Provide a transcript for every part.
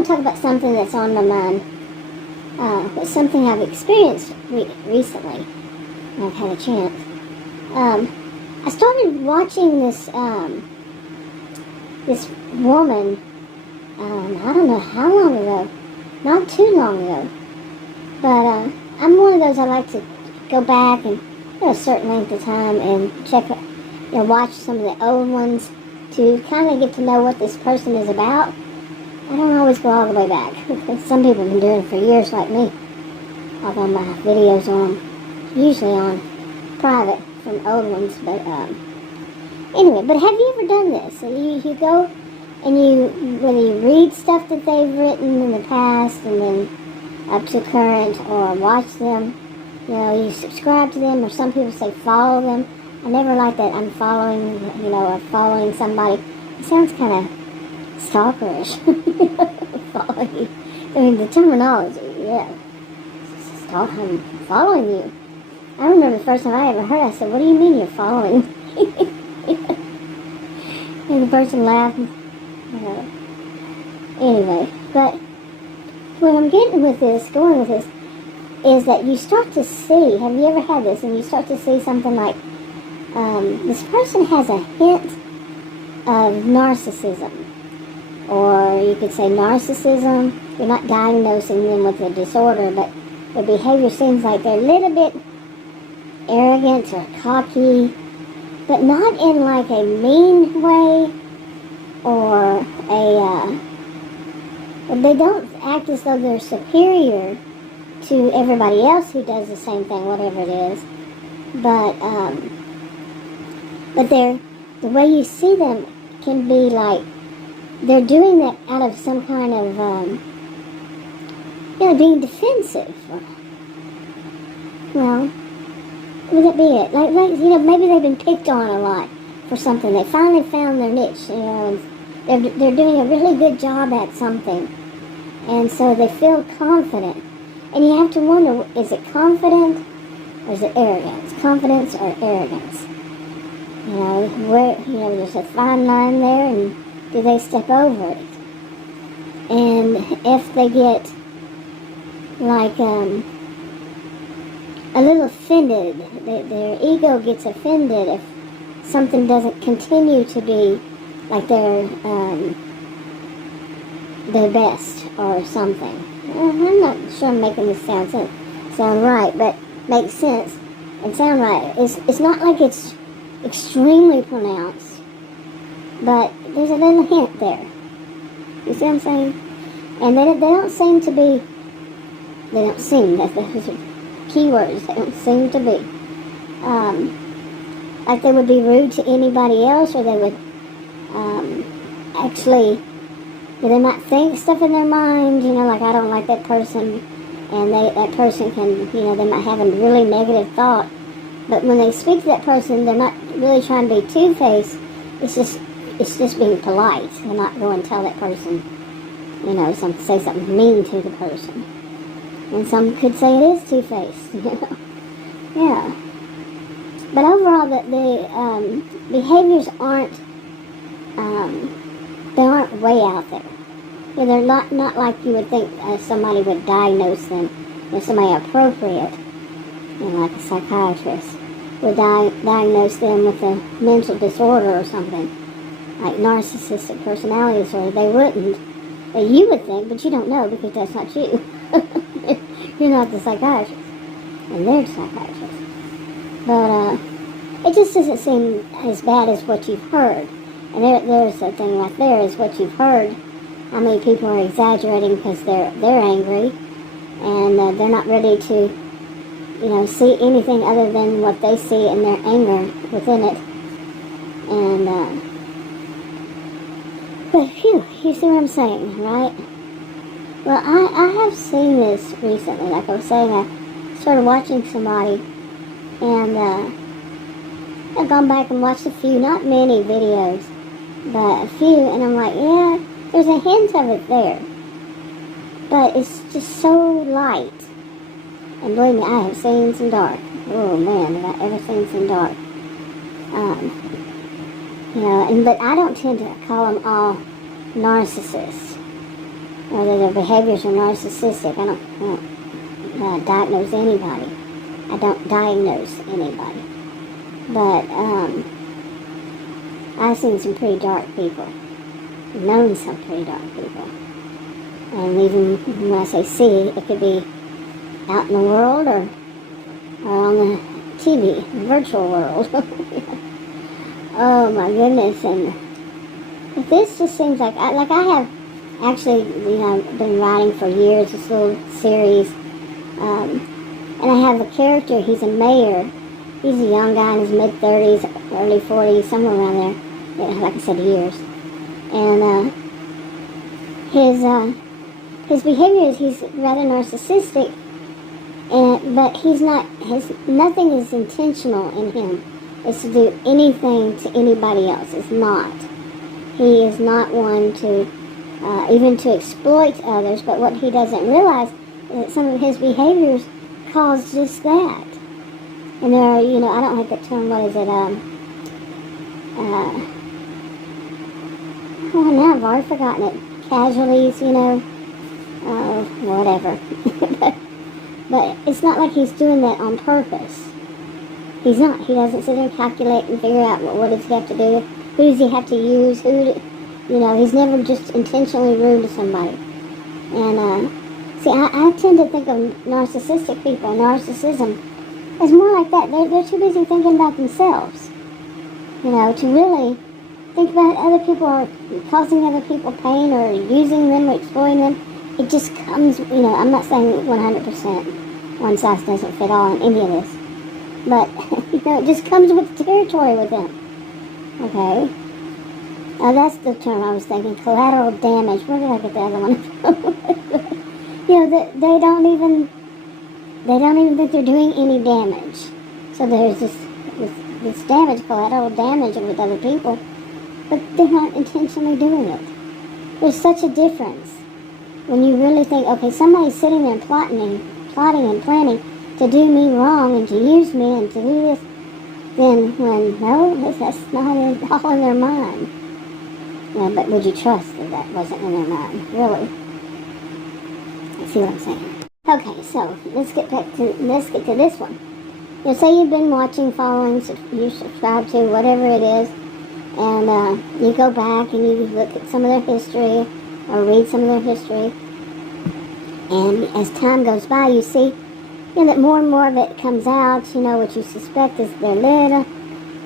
want to talk about something that's on my mind. It's something I've experienced recently. I've had a chance. I started watching this woman, I don't know how long ago, not too long ago, but I'm one of those, I like to go back and a certain length of time and check, watch some of the old ones to kind of get to know what this person is about. I don't always go all the way back. Some people have been doing it for years like me. Although my videos are usually on private from old ones. But anyway, but have you ever done this? You go and whether you read stuff that they've written in the past and then up to current, or watch them, you subscribe to them, or some people say follow them. I never like that I'm following, or following somebody. It sounds kind of stalkerish. Following. I mean, the terminology, yeah. I'm following you. I remember the first time I ever heard it, I said, what do you mean you're following me? And the person laughed. Anyway, but what I'm getting with this, going with this, is that you start to see, have you ever had this, and you start to see something like, this person has a hint of narcissism. Or you could say narcissism. You're not diagnosing them with a disorder, but their behavior seems like they're a little bit arrogant or cocky, but not in like a mean way, or they don't act as though they're superior to everybody else who does the same thing, whatever it is. But the way you see them can be like they're doing that out of some kind of being defensive. Well, would that be it? Like maybe they've been picked on a lot for something. They finally found their niche, and they're doing a really good job at something, and so they feel confident. And you have to wonder, is it confident or is it arrogance? Confidence or arrogance? There's a fine line there, and do they step over it? And if they get like a little offended, their ego gets offended if something doesn't continue to be like their best or something. I'm not sure I'm making this sound right, but makes sense and sound right. It's not like it's extremely pronounced, but there's a little hint there. You see what I'm saying? And they don't seem to be. They don't seem. Those are keywords. They don't seem to be like they would be rude to anybody else, or they would actually. They might think stuff in their mind, like I don't like that person, and that person can, they might have a really negative thought. But when they speak to that person, they're not really trying to be two-faced. It's just being polite. They're not going to tell that person, say something mean to the person. And some could say it is two-faced, Yeah. But overall, the behaviors aren't, they aren't way out there. They're not like you would think somebody would diagnose them as somebody appropriate, like a psychiatrist would diagnose them with a mental disorder or something, like narcissistic personality disorder. They wouldn't. You would think, but you don't know because that's not you. You're not the psychiatrist, and they're the psychiatrist. But it just doesn't seem as bad as what you've heard. And there's a thing right there is what you've heard. How many people are exaggerating because they're angry, and they're not ready to, see anything other than what they see in their anger within it. And but phew, you see what I'm saying, right? Well, I have seen this recently. Like I was saying, I started watching somebody, and I've gone back and watched a few, not many videos, but a few, and I'm like, yeah, there's a hint of it there. But it's just so light. And believe me, I have seen some dark. Oh man, have I ever seen some dark. But I don't tend to call them all narcissists. or that their behaviors are narcissistic. I don't diagnose anybody. I don't diagnose anybody. But I've seen some pretty dark people. I've known some pretty dark people. And even when I say see, it could be out in the world or on the TV, virtual world. Oh my goodness. And this just seems like I have actually, been writing for years, this little series. And I have a character, he's a mayor. He's a young guy in his mid-30s, early 40s, somewhere around there. Yeah, like I said, years. And his behavior is he's rather narcissistic, but nothing is intentional in him. It's to do anything to anybody else. It's not. He is not one to, even to exploit others, but what he doesn't realize is that some of his behaviors cause just that. And there are, I don't like that term, what is it, now I've already forgotten it. Casualties, whatever. but it's not like he's doing that on purpose. He's not. He doesn't sit there and calculate and figure out what does he have to do, who does he have to use, he's never just intentionally rude to somebody. And, see, I tend to think of narcissistic people, narcissism, as more like that. They're too busy thinking about themselves, to really think about other people or causing other people pain or using them or exploiting them. It just comes, I'm not saying 100%, one size doesn't fit all in any of this, but, it just comes with the territory with them, okay? Now that's the term I was thinking, collateral damage. Where did I get the other one from? They don't even think they're doing any damage. So there's this damage, collateral damage with other people, but they're not intentionally doing it. There's such a difference when you really think, okay, somebody's sitting there plotting and planning to do me wrong and to use me and to do this, then no, that's not all in their mind. But would you trust that wasn't in their mind? Really? See what I'm saying? Okay, so let's get to this one. Say you've been watching, following, you subscribe to, whatever it is, and you go back and you look at some of their history or read some of their history, and as time goes by, you see that more and more of it comes out. What you suspect is they're little,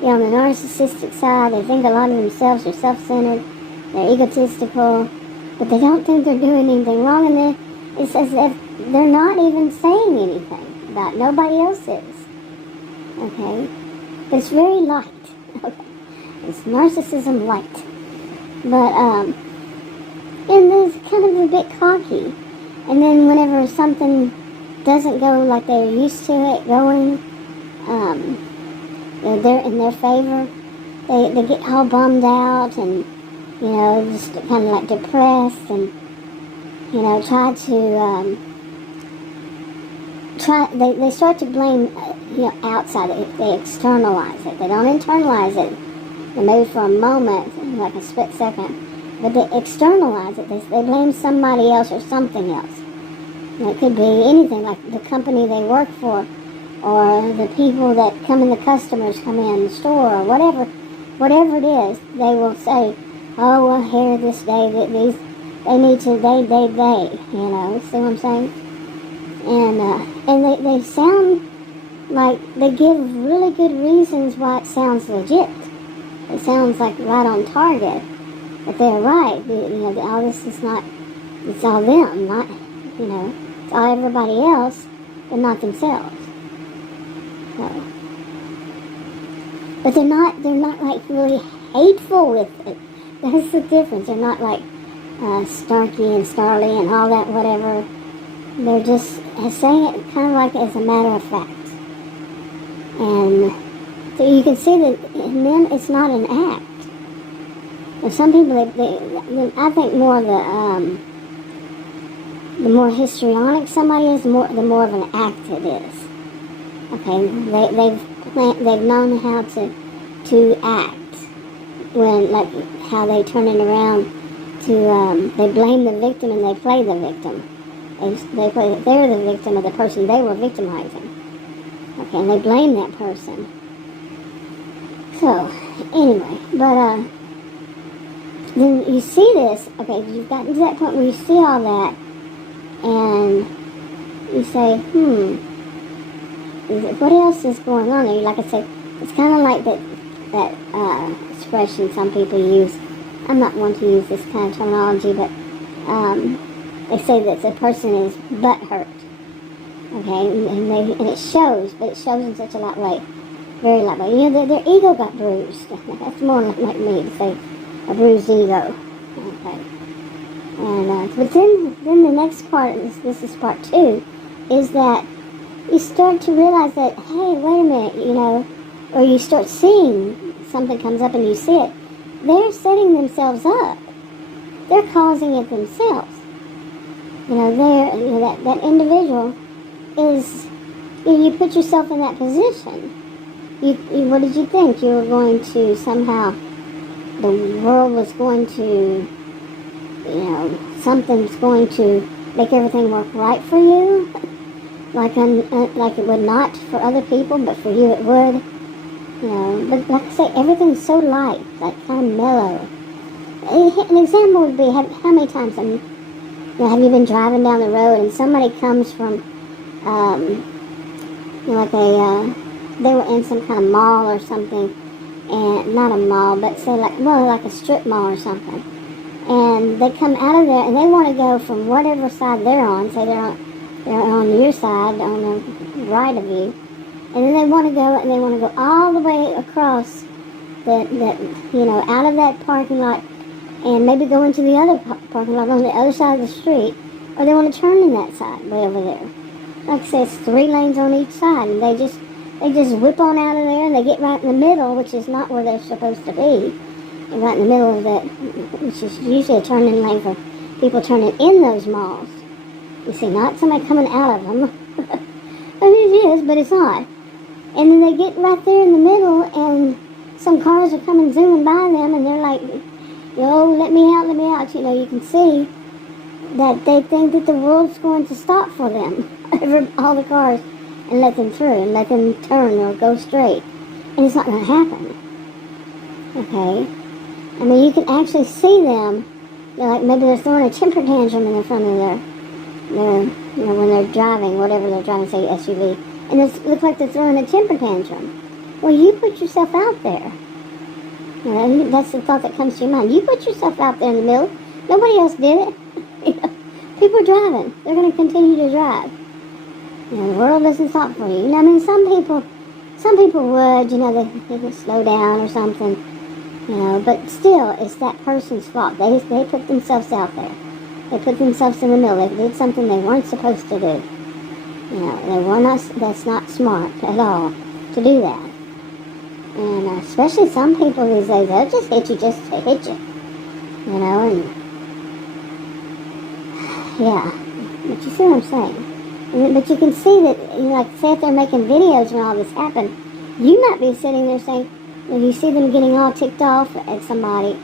on the narcissistic side. They think a lot of themselves, they're self-centered, they're egotistical, but they don't think they're doing anything wrong, and it's as if they're not even saying anything about it. Nobody else is. Okay? But it's very light. Okay? It's narcissism light. But, and it's kind of a bit cocky. And then whenever something doesn't go like they're used to it going, they're in their favor, they get all bummed out and, just kind of like depressed and, they start to blame, outside it. They externalize it. They don't internalize it. Maybe for a moment, like a split second, but they externalize it. They blame somebody else or something else. It could be anything, like the company they work for, or the people that the customers come in the store, or whatever it is. They will say, "Oh, well, here this day that these." They need to, they, see what I'm saying? And they sound like they give really good reasons why it sounds legit. It sounds like right on target. But they're right. All this is not, it's all them, not, it's all everybody else, but not themselves. So. But they're not like really hateful with it. That's the difference. They're not like, Starky and Starly and all that, whatever. They're just saying it kind of like as a matter of fact. And so you can see that in them it's not an act. And some people, I think more of the more histrionic somebody is, the more of an act it is. Okay, they've known how to act when, like, how they turn it around they blame the victim and they play the victim. They're the victim of the person they were victimizing. Okay, and they blame that person. So, anyway, but then you see this, okay, you've gotten to that point where you see all that, and you say, what else is going on there? Like I said, it's kind of like that expression some people use. I'm not one to use this kind of terminology, but they say that the person is butthurt. Okay, and it shows, but it shows in such a light way, very light way. You know, their ego got bruised. That's more like me to say a bruised ego. Okay, and but then the next part, this is part 2, is that you start to realize that, hey, wait a minute, you know, or you start seeing something comes up and you see it. They're setting themselves up. They're causing it themselves. You know, that individual is, you put yourself in that position. What did you think? You were going to somehow, the world was going to, you know, something's going to make everything work right for you? Like it would not for other people, but for you it would. You know, but like I say, everything's so light, like kind of mellow. An example would be, how many times, have you been driving down the road and somebody comes from, they were in some kind of mall or something, and not a mall, but say like a strip mall or something, and they come out of there and they want to go from whatever side they're on, say they're on your side, on the right of you, and then they want to go all the way across that out of that parking lot, and maybe go into the other parking lot on the other side of the street, or they want to turn in that side way over there. Like I say, it's 3 lanes on each side, and they just whip on out of there, and they get right in the middle, which is not where they're supposed to be. And right in the middle of that, which is usually a turning lane for people turning in those malls. You see, not somebody coming out of them. I mean, it is, but it's not. And then they get right there in the middle, and some cars are coming zooming by them, and they're like, yo, let me out. You know, you can see that they think that the world's going to stop for them, all the cars, and let them through, and let them turn or go straight. And it's not going to happen. Okay? I mean, you can actually see them, like maybe they're throwing a temper tantrum in the front of their when they're driving, whatever they're driving, say SUV, and it looks like they're throwing a temper tantrum. Well, you put yourself out there. You know, that's the thought that comes to your mind. You put yourself out there in the middle. Nobody else did it. People are driving. They're going to continue to drive. You know, the world doesn't stop for you. I mean, some people would, they could slow down or something, but still, it's that person's fault. They put themselves out there. They put themselves in the middle. They did something they weren't supposed to do. That's not smart at all to do that. And especially some people these days, they'll just hit you just to hit you. And yeah, but you see what I'm saying. But you can see that, like say if they're making videos when all this happened, you might be sitting there saying, when you see them getting all ticked off at somebody,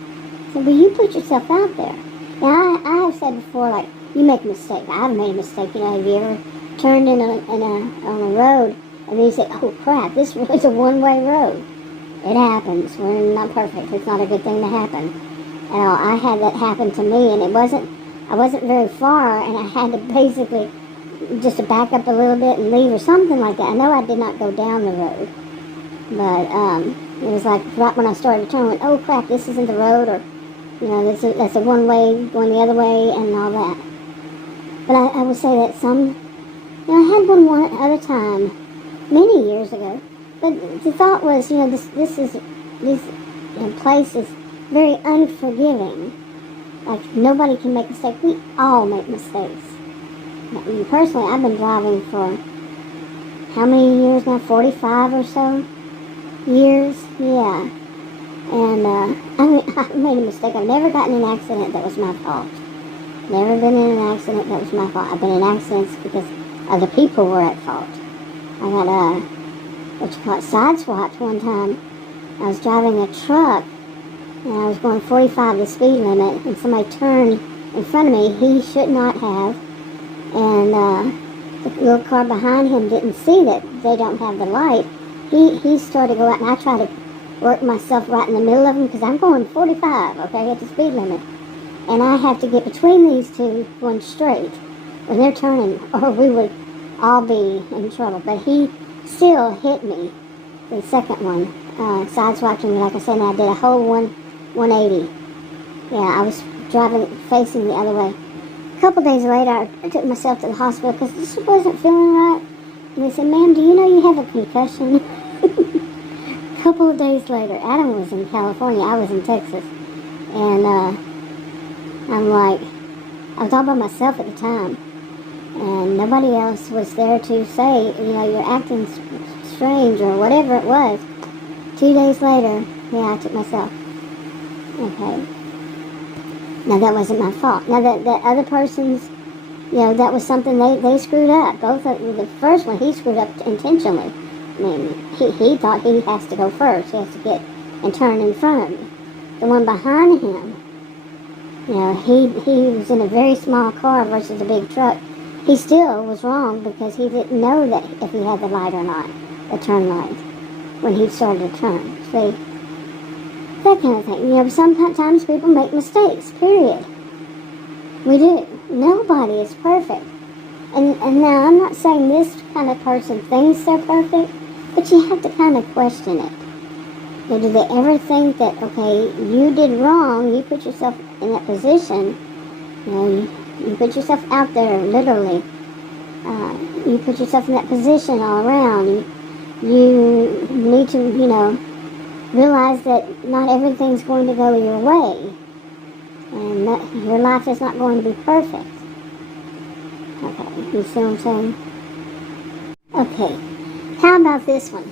so, well, you put yourself out there. Now, I have said before, like, you make a mistake. I've made a mistake. Have you ever turned on a road and then you say, oh crap, this was a one-way road? It happens. We're not perfect. It's not a good thing to happen. I had that happen to me, and I wasn't very far, and I had to basically just to back up a little bit and leave or something like that. I know I did not go down the road, but it was like right when I started to turn, I went, oh crap, this isn't the road, or that's a one way going the other way and all that. But I will say that I had one other time many years ago, but the thought was, this place is very unforgiving. Like, nobody can make mistakes. We all make mistakes. Personally, I've been driving for how many years now? 45 or so years? Yeah. And I made a mistake. I've never gotten in an accident that was my fault. Never been in an accident that was my fault. I've been in accidents because other people were at fault. I got sideswiped one time. I was driving a truck, and I was going 45 the speed limit, and somebody turned in front of me he should not have, and the little car behind him didn't see that they don't have the light. He started to go out, and I tried to work myself right in the middle of them because I'm going 45, okay, at the speed limit, and I have to get between these two going straight when they're turning, or we would all be in trouble. But he still hit me, the second one, sideswiping me, like I said, and I did a whole 180. Yeah, I was driving, facing the other way. A couple days later, I took myself to the hospital because this wasn't feeling right. And they said, "Ma'am, do you know you have a concussion?" A couple of days later, Adam was in California, I was in Texas. And I'm like, I was all by myself at the time. And nobody else was there to say, you're acting strange or whatever it was. 2 days later, yeah, I took myself. Okay. Now, that wasn't my fault. Now, the other person's, that was something they screwed up. Both of the first one, he screwed up intentionally. I mean, he thought he has to go first. He has to get and turn in front of me. The one behind him, he was in a very small car versus a big truck. He still was wrong because he didn't know that if he had the light or not, the turn light, when he started to turn. See? That kind of thing. Sometimes people make mistakes, period. We do. Nobody is perfect. And now, I'm not saying this kind of person thinks they're perfect, but you have to kind of question it. Do they ever think that, okay, you did wrong, you put yourself in that position, you put yourself out there, literally. You put yourself in that position all around. You need to, realize that not everything's going to go your way. And that your life is not going to be perfect. Okay, you see what I'm saying? Okay, how about this one?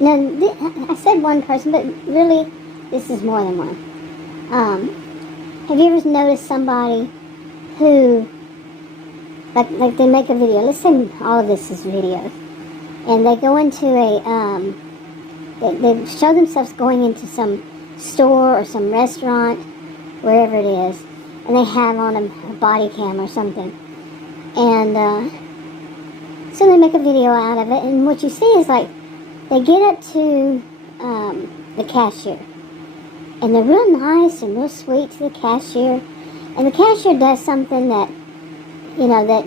Now, I said one person, but really, this is more than one. Have you ever noticed somebody who, like they make a video, let's say all of this is videos, and they go into they show themselves going into some store or some restaurant, wherever it is, and they have on a body cam or something, and so they make a video out of it, and what you see is like they get up to the cashier, and they're real nice and real sweet to the cashier, and the cashier does something that that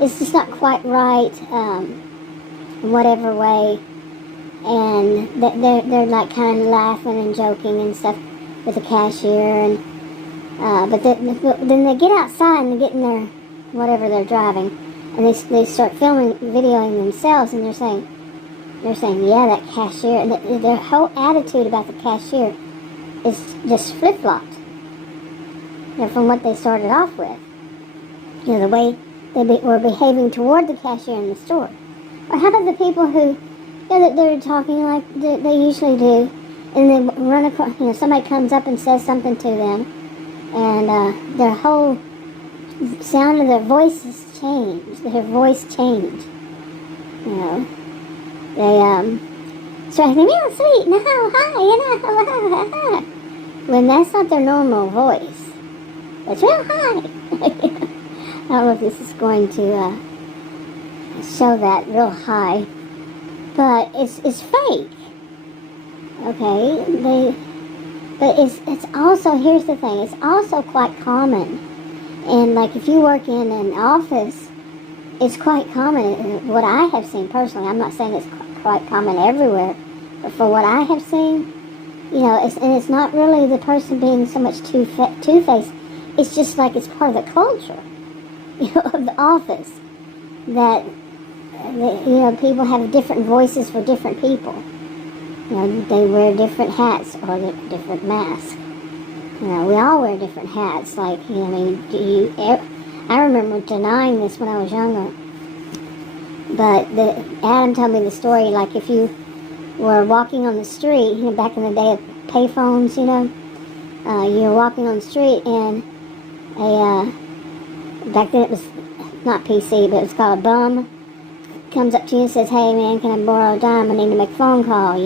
is just not quite right in whatever way. And they're like kind of laughing and joking and stuff with the cashier, and but then they get outside and they get in their whatever they're driving, and they start videoing themselves, and they're saying, yeah, that cashier, and their whole attitude about the cashier is just flip-flopped. From what they started off with, the way they were behaving toward the cashier in the store. Or how about the people who, that they're talking like they usually do, and they run across, somebody comes up and says something to them, and their whole sound of their voices change. Their voice changed. They start saying, "Oh, sweet, no, hi, when that's not their normal voice. It's real high." I don't know if this is going to show that real high. But it's fake, okay? But it's also, here's the thing, it's also quite common. And like if you work in an office, it's quite common. What I have seen personally, I'm not saying it's quite common everywhere, but for what I have seen, it's not really the person being so much two-faced. It's just like it's part of the culture, of the office, that people have different voices for different people. They wear different hats or different masks. We all wear different hats. Like, I remember denying this when I was younger. But Adam told me the story, like if you were walking on the street, back in the day of payphones, you were walking on the street and back then it was not PC, but it was called a bum, comes up to you and says, "Hey man, can I borrow a dime? I need to make a phone call,"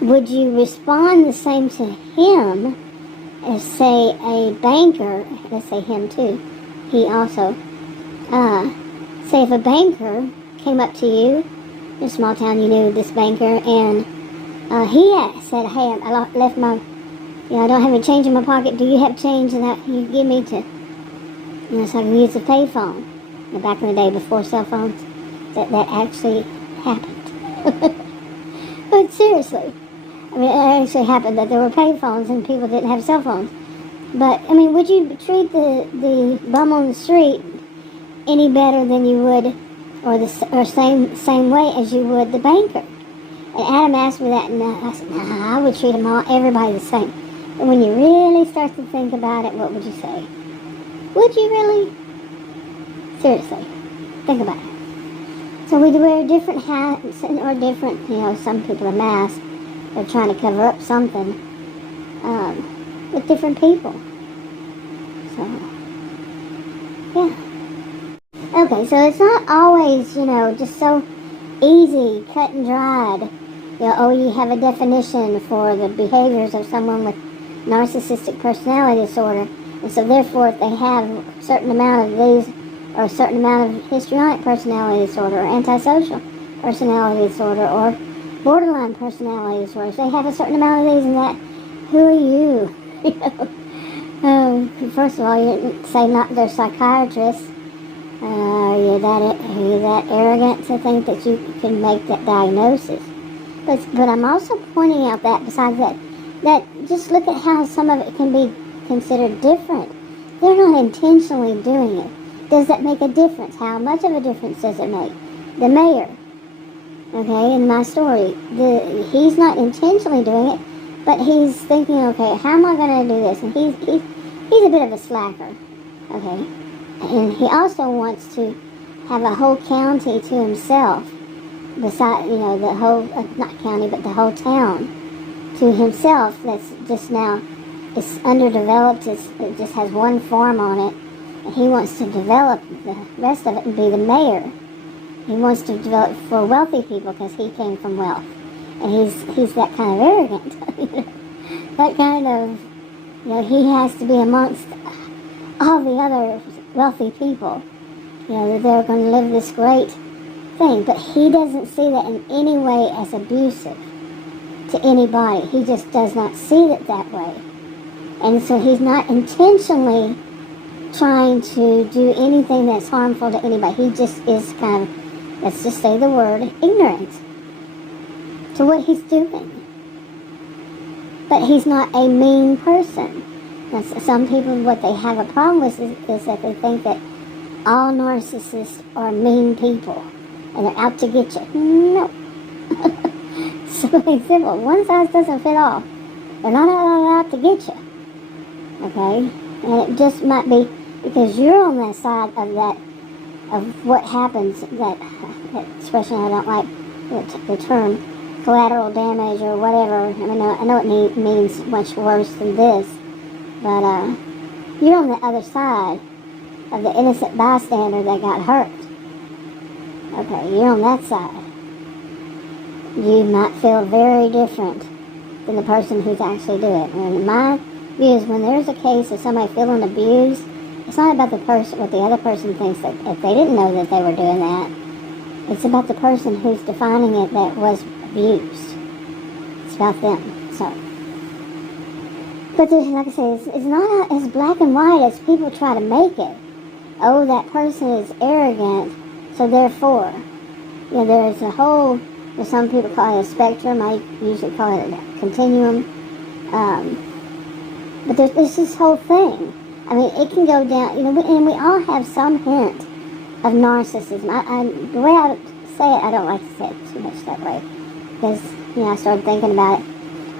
would you respond the same to him as, say, a banker? Let's say him too. He also, say if a banker came up to you in a small town, you knew this banker, and he said, hey, I left my, I don't have any change in my pocket. Do you have change that you give me to, so I can use the payphone? Back in the day before cell phones, that actually happened. But seriously, I mean, it actually happened that there were payphones and people didn't have cell phones. But, I mean, would you treat the bum on the street any better than you would, or same way as you would the banker? And Adam asked me that, and I said, nah, I would treat everybody the same. And when you really start to think about it, what would you say? Would you really? Seriously, think about it. So we wear different hats or different, some people are masked. They're trying to cover up something with different people. So, yeah. Okay, so it's not always, just so easy, cut and dried. You have a definition for the behaviors of someone with narcissistic personality disorder. And so therefore, if they have a certain amount of these, or a certain amount of histrionic personality disorder, or antisocial personality disorder, or borderline personality disorder, if they have a certain amount of these and that, who are you? First of all, you say not they're psychiatrists. Are you that arrogant to think that you can make that diagnosis? But I'm also pointing out that besides that just look at how some of it can be considered different. They're not intentionally doing it. Does that make a difference? How much of a difference does it make? The mayor, okay, in my story, he's not intentionally doing it, but he's thinking, okay, how am I going to do this? And he's a bit of a slacker, okay, and he also wants to have a whole county to himself, beside, the whole, not county, but the whole town to himself. That's just now, it's underdeveloped. It just has one farm on it. And he wants to develop the rest of it and be the mayor. He wants to develop for wealthy people because he came from wealth. And he's that kind of arrogant. That kind of, he has to be amongst all the other wealthy people. That they're going to live this great thing. But he doesn't see that in any way as abusive to anybody. He just does not see it that way. And so he's not intentionally trying to do anything that's harmful to anybody. He just is kind of, let's just say the word, ignorant to what he's doing. But he's not a mean person. Now, some people, what they have a problem with is that they think that all narcissists are mean people and they're out to get you. No. Simply simple. One size doesn't fit all. They're not out to get you. Okay? And it just might be because you're on that side of that, of what happens, that expression I don't like, the term collateral damage or whatever. I know it means much worse than this, but you're on the other side of the innocent bystander that got hurt. Okay, you're on that side. You might feel very different than the person who's actually doing it. And my view is when there's a case of somebody feeling abused, it's not about the person, what the other person thinks, that if they didn't know that they were doing that. It's about the person who's defining it that was abused. It's about them. So, but like I say, it's not as black and white as people try to make it. Oh, that person is arrogant, so therefore, there's some people call it a spectrum. I usually call it a continuum. But there's this whole thing. I mean, it can go down, and we all have some hint of narcissism. The way I say it, I don't like to say it too much that way, because, I started thinking about it.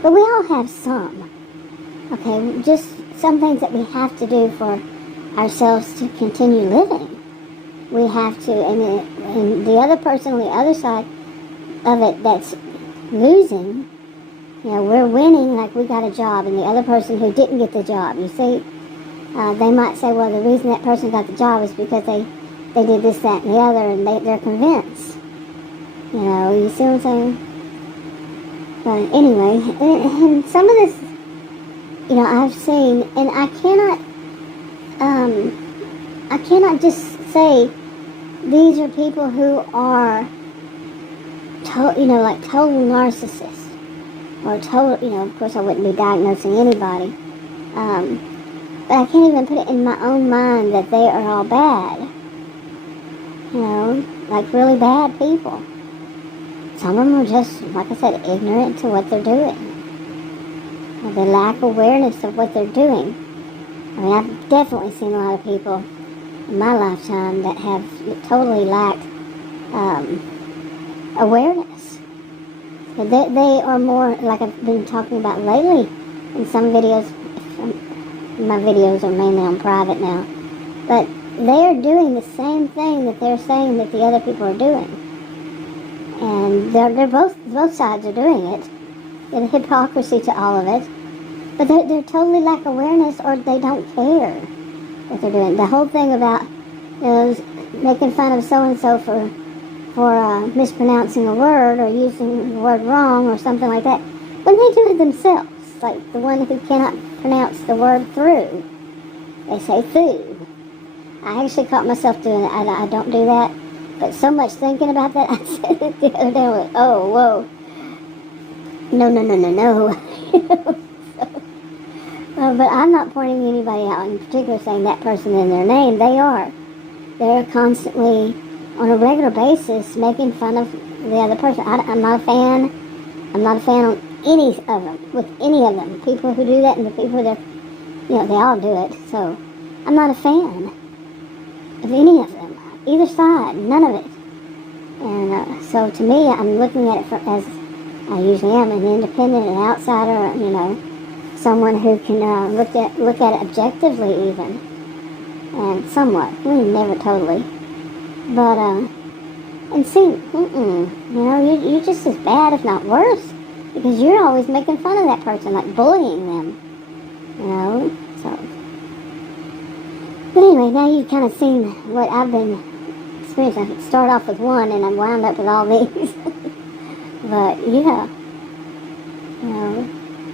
But we all have some. Okay, just some things that we have to do for ourselves to continue living. We have to, and the other person on the other side of it that's losing, we're winning, like we got a job, and the other person who didn't get the job, you see, they might say, well, the reason that person got the job is because they did this, that, and the other, and they're convinced. You see what I'm saying? But anyway, and some of this, I've seen, and I cannot just say these are people who are, like total narcissists, or total, of course I wouldn't be diagnosing anybody, but I can't even put it in my own mind that they are all bad, like really bad people. Some of them are just, like I said, ignorant to what they're doing. They lack awareness of what they're doing. I mean, I've definitely seen a lot of people in my lifetime that have totally lacked awareness. So they are more, like I've been talking about lately in some videos. My videos are mainly on private now. But they are doing the same thing that they're saying that the other people are doing. And they're both sides are doing it. There's hypocrisy to all of it. But they totally lack awareness, or they don't care what they're doing. The whole thing about making fun of so-and-so for mispronouncing a word or using the word wrong or something like that, when they do it themselves, like the one who cannot pronounce the word through, they say through. I actually caught myself doing it. I don't do that. But so much thinking about that, I said it the other day. I went, oh, whoa. No. But I'm not pointing anybody out in particular, saying that person in their name. They are. They're constantly, on a regular basis, making fun of the other person. I'm not a fan. I'm not a fan on any of them, with any of them. People who do that and the people that, they all do it. So I'm not a fan of any of them. Either side, none of it. And so to me, I'm looking at it as I usually am, an independent, an outsider, someone who can look at it objectively even, and somewhat. Never totally. But, and see, you're just as bad, if not worse, because you're always making fun of that person, like bullying them, so. But anyway, now you've kind of seen what I've been experiencing. I start off with one, and I wound up with all these. But,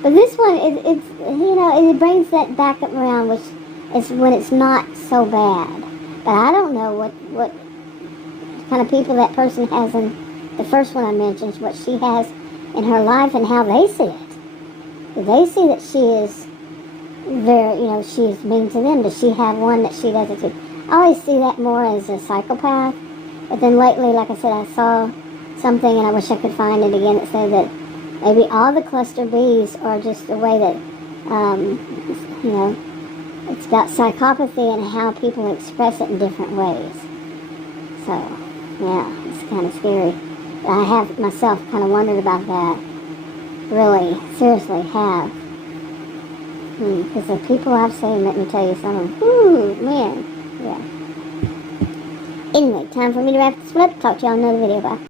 but this one, it brings that back up around, which is when it's not so bad. But I don't know what kind of people that person has in the first one I mentioned, what she has in her life and how they see it. Do they see that she is very, she's mean to them? Does she have one that she doesn't to? I always see that more as a psychopath. But then lately, like I said, I saw something, and I wish I could find it again, that said that maybe all the cluster Bs are just the way that, it's got psychopathy and how people express it in different ways. So, yeah, it's kind of scary. I have myself kind of wondered about that. Really, seriously have. Because the people I've seen, let me tell you some of them, man, yeah. Anyway, time for me to wrap this one up. Talk to y'all in another video. Bye.